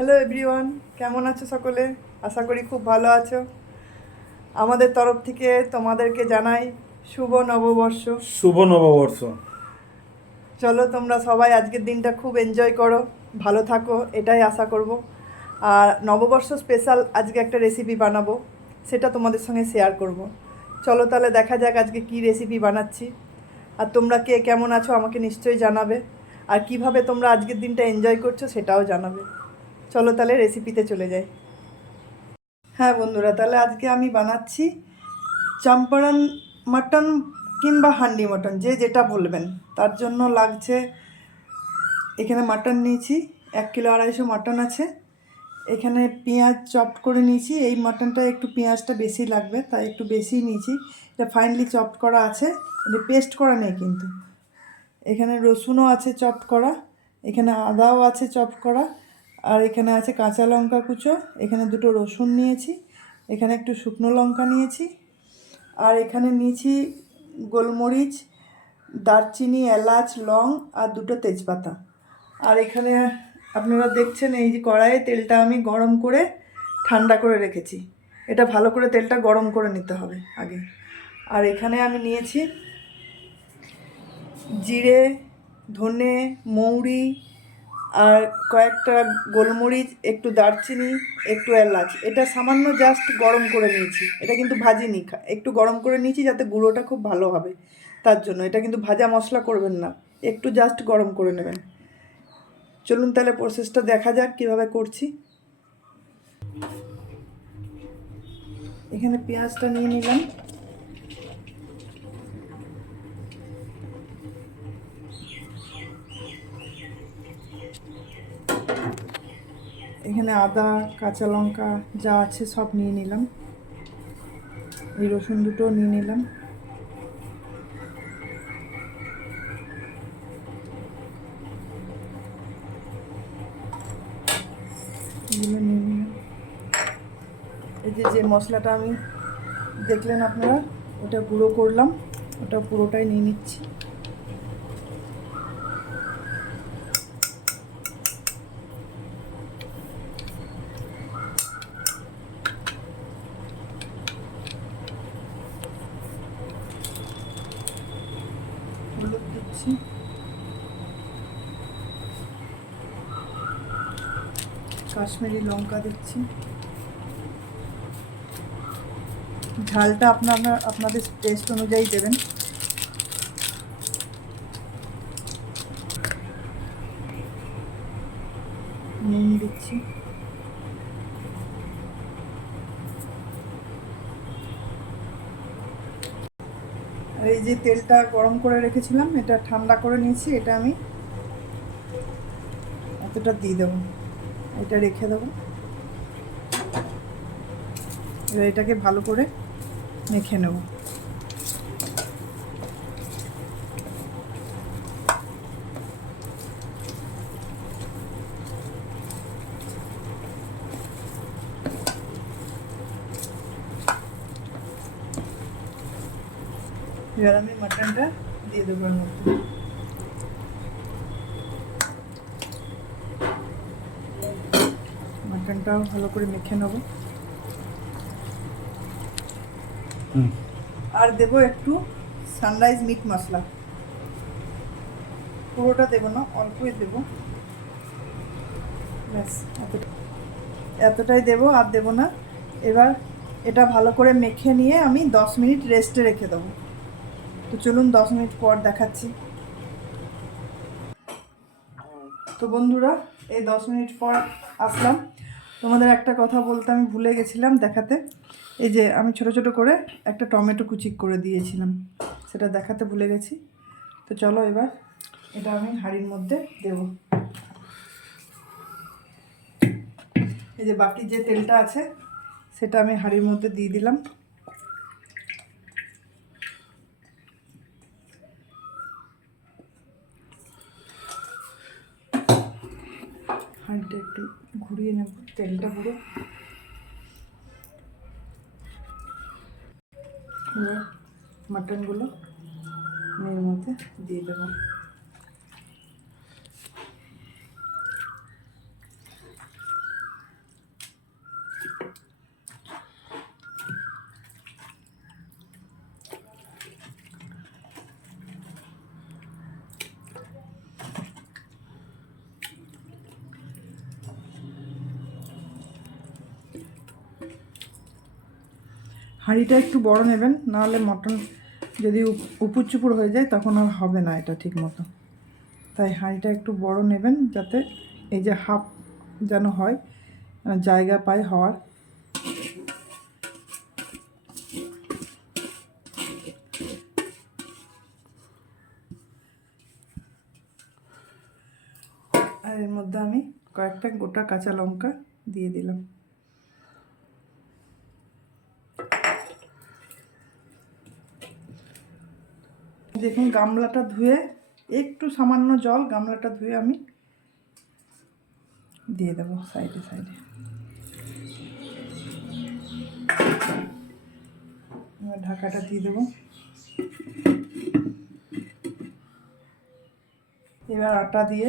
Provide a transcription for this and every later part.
Hello everyone, কেমন আছো সকলে? আশা করি খুব ভালো আছো। আমাদের তরফ থেকে তোমাদেরকে জানাই শুভ নববর্ষ। শুভ নববর্ষ। চলো তোমরা সবাই আজকের দিনটা খুব এনজয় করো, ভালো থাকো, এটাই আশা করব। আর নববর্ষ স্পেশাল আজকে একটা রেসিপি বানাবো, সেটা তোমাদের সঙ্গে শেয়ার করব। চলো তাহলে দেখা যাক আজকে কি রেসিপি বানাচ্ছি। আর তোমরা কে কেমন আছো আমাকে নিশ্চয়ই জানাবে, আর কিভাবে তোমরা আজকের দিনটা এনজয় করছো সেটাও জানাবে। চলো তাহলে রেসিপিতে চলে যাই। হ্যাঁ বন্ধুরা, তাহলে আজকে আমি বানাচ্ছি চম্পারন মাটন কিংবা হান্ডি মাটন, যে যেটা বলবেন। তার জন্য লাগছে, এখানে মাটন নিয়েছি 1 কিলো 250 মাটন আছে। এখানে পেঁয়াজ চপড করে নিয়েছি, এই মাটনটা একটু পেঁয়াজটা বেশি লাগবে তাই একটু বেশি নিয়েছি। এটা ফাইনলি চপড করা আছে, এটা পেস্ট করা নেই কিন্তু। এখানে রসুনও আছে চপড করা, এখানে আদাও আছে চপড করা, আর এখানে আছে কাঁচা লঙ্কা কুচো, এখানে 2টো রসুন নিয়েছি, এখানে একটু শুকনো লঙ্কা নিয়েছি, আর এখানে নিয়েছি গোলমরিচ, দারচিনি, এলাচ, লং আর 2টো তেজপাতা। আর এখানে আপনারা দেখছেন এই যে কড়াইয়ে তেলটা আমি গরম করে ঠান্ডা করে রেখেছি। এটা ভালো করে তেলটা গরম করে নিতে হবে আগে। আর এখানে আমি নিয়েছি জিরে, ধনে, মৌরি, আর কয়েকটা গোলমরিচ, একটু দারচিনি, একটু এলাচ। এটা সামান্য জাস্ট গরম করে নিয়েছি, এটা কিন্তু ভাজিনি, একটু গরম করে নিয়েছি যাতে গুঁড়োটা খুব ভালো হবে। তার জন্য এটা কিন্তু ভাজা মশলা করবেন না, একটু জাস্ট গরম করে নেবেন। চলুন তাহলে প্রসেসটা দেখা যাক কীভাবে করছি। এখানে পেঁয়াজটা নিয়ে নিলাম, এখানে আদা, কাঁচা লঙ্কা যা আছে সব নিয়ে নিলাম, এই রসুন 2টো নিয়ে নিলাম। এগুলো নিয়ে নিলাম। এই যে মশলাটা আমি দেখলেন আপনারা, ওটা গুঁড়ো করলাম, ওটা পুরোটাই নিয়ে নিচ্ছি। হলুদ দিচ্ছি, কাশ্মীরি লঙ্কা দিচ্ছি। ঝালটা আপনাদের টেস্ট অনুযায়ী দেবেন। নুন দিচ্ছি, আর এই যে তেলটা গরম করে রেখেছিলাম এটা ঠান্ডা করে নিয়েছি, এটা আমি এতটা দিয়ে দেবো, এটা রেখে দেবো। এবার এটাকে ভালো করে মেখে নেব। এবার আমি মাটনটা দিয়ে দেবো এর মধ্যে। মাটনটাও ভালো করে মেখে নেব। আর দেবো একটু সানরাইজ মিট মশলা, পুরোটা দেবো না, অল্পই দেবো, ব্যাস এতটাই দেবো, আর দেবো না। এবার এটা ভালো করে মেখে নিয়ে আমি 10 মিনিট রেস্টে রেখে দেবো। তো চলুন 10 মিনিট পর দেখাচ্ছি। তো বন্ধুরা, এই 10 মিনিট পর আসলাম। তোমাদের একটা কথা বলতে আমি ভুলে গেছিলাম দেখাতে, এই যে আমি ছোট ছোট করে একটা টমেটো কুচি করে দিয়েছিলাম, সেটা দেখাতে ভুলে গেছি। তো চলো এবার এটা আমি হাঁড়ির মধ্যে দেব। এই যে বাকি যে তেলটা আছে সেটা আমি হাঁড়ির মধ্যে দিয়ে দিলাম। হাঁড়িটা একটু ঘুরিয়ে নেব, তেলটা পুরো। এবার মাটনগুলো আমি এর মধ্যে দিয়ে দেবো। হাঁড়িটা একটু বড় নেবেন, নাহলে মটন যদি উপুর চুপুর হয়ে যায় তখন আর হবে না এটা ঠিক মতো। তাই হাঁড়িটা একটু বড় নেবেন, যাতে এই যে হাফ যেন হয়, জায়গা পায় হওয়ার। আর এর মধ্যে আমি কয়েকটা গোটা কাঁচা লঙ্কা দিয়ে দিলাম। দেখুন গামলাটা ধুয়ে, একটু সামান্য জল গামলাটা ধুয়ে আমি দিয়ে দেবো সাইডে সাইডে। এবার ঢাকাটা দিয়ে দেবো। এবার আটা দিয়ে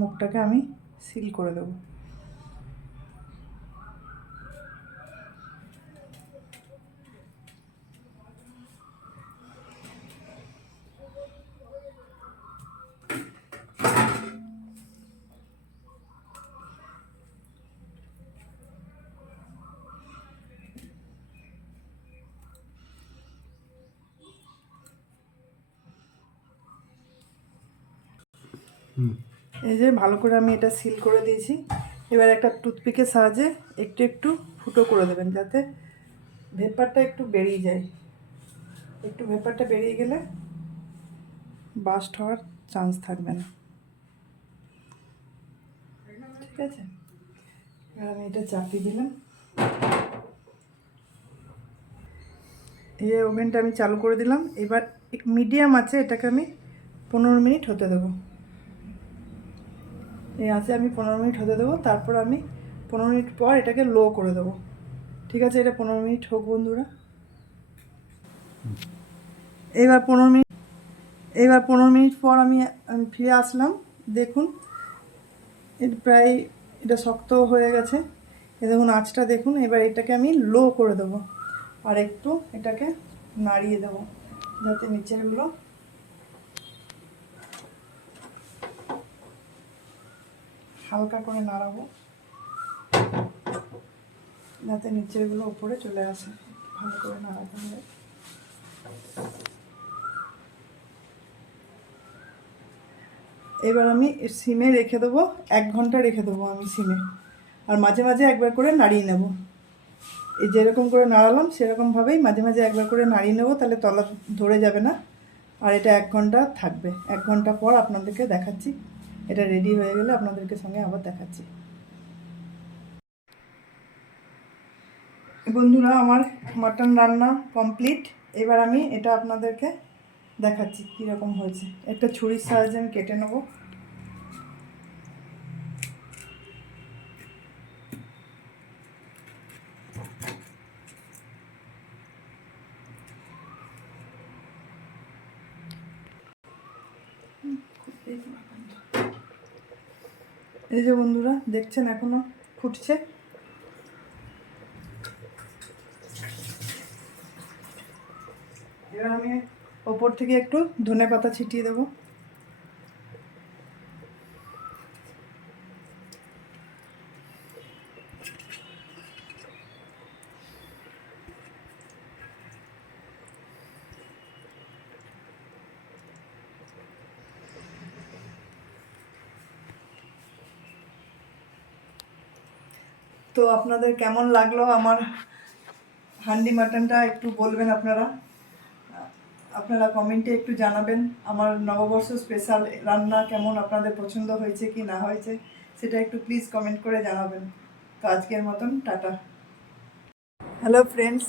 মুখটাকে আমি সিল করে দেবো। এই যে ভালো করে আমি এটা সিল করে দিয়েছি। এবার একটা টুথপিকের সাহায্যে একটু একটু ফুটো করে দেবেন, যাতে ভেপারটা একটু বেরিয়ে যায়। একটু ভেপারটা বেরিয়ে গেলে বাস্ট হওয়ার চান্স থাকবে না। ঠিক আছে, এবার আমি এটা চাপিয়ে দিলাম। এই ওভেনটা আমি চালু করে দিলাম। এবার মিডিয়াম আছে, এটাকে আমি 15 মিনিট হতে দেবো। এই আছে আমি 15 মিনিট হতে দেবো, তারপর আমি 15 মিনিট পর এটাকে লো করে দেবো। ঠিক আছে, এটা 15 মিনিট হোক বন্ধুরা। এবার 15 মিনিট পর আমি ফিরে আসলাম। দেখুন প্রায় এটা শক্ত হয়ে গেছে। এ দেখুন আঁচটা দেখুন। এবার এটাকে আমি লো করে দেবো, আর একটু এটাকে নাড়িয়ে দেবো, যাতে নিচেরগুলো হালকা করে নাড়াবো, যাতে নিচেরগুলো উপরে চলে আসে। ভালো করে নাড়াতে হবে। এবার আমি সিমে রেখে দেবো, 1 ঘন্টা রেখে দেবো আমি সিমে। আর মাঝে মাঝে একবার করে নাড়িয়ে নেব। এই যেরকম করে নাড়ালাম সেরকমভাবেই মাঝে মাঝে একবার করে নাড়িয়ে নেবো, তাহলে তলা ধরে যাবে না। আর এটা 1 ঘন্টা থাকবে। 1 ঘন্টা পর আপনাদেরকে দেখাচ্ছি। এটা রেডি হয়ে গেলে আপনাদেরকে সঙ্গে আবার দেখাচ্ছি। বন্ধুরা, আমার মাটন রান্না কমপ্লিট। এবার আমি এটা আপনাদেরকে দেখাচ্ছি কীরকম হয়েছে। একটা ছুরির সাহায্যে আমি কেটে নেব। এই যে বন্ধুরা দেখছেন এখনো ফুটছে। এবার আমি ওপর থেকে একটু ধনেপাতা ছিটিয়ে দেবো। তো আপনাদের কেমন লাগলো আমার হান্ডি মাটনটা একটু বলবেন আপনারা। আপনারা কমেন্টে একটু জানাবেন আমার নববর্ষ স্পেশাল রান্না কেমন আপনাদের পছন্দ হয়েছে কি না হয়েছে, সেটা একটু প্লিজ কমেন্ট করে জানাবেন। তো আজকের মতন টাটা। হ্যালো ফ্রেন্ডস,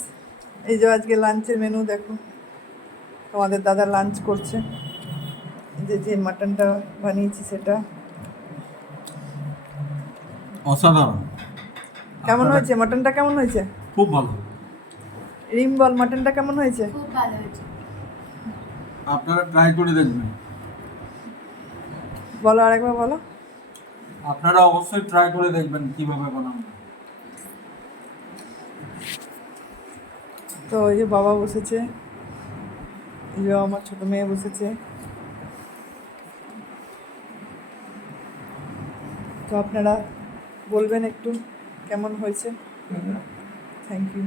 এই যে আজকে লাঞ্চের মেনু দেখুন। তোমাদের দাদা লাঞ্চ করছে। যে মাটনটা বানিয়েছি সেটা অসাধারণ। কেমন হয়েছে? মাটনটা কেমন হয়েছে? খুব ভালো। রিম বল, মাটনটা কেমন হয়েছে? খুব ভালো হয়েছে। আপনারা ট্রাই করে দেখবেন। বলো, আরেকবার বলো। আপনারা অবশ্যই ট্রাই করে দেখবেন কিভাবে বানানো। তো এই যে বাবা বসেছে, এই যে আমার ছোট মেয়ে বসেছে। তো আপনারা বলবেন একটু কেমন হয়েছে। Thank you.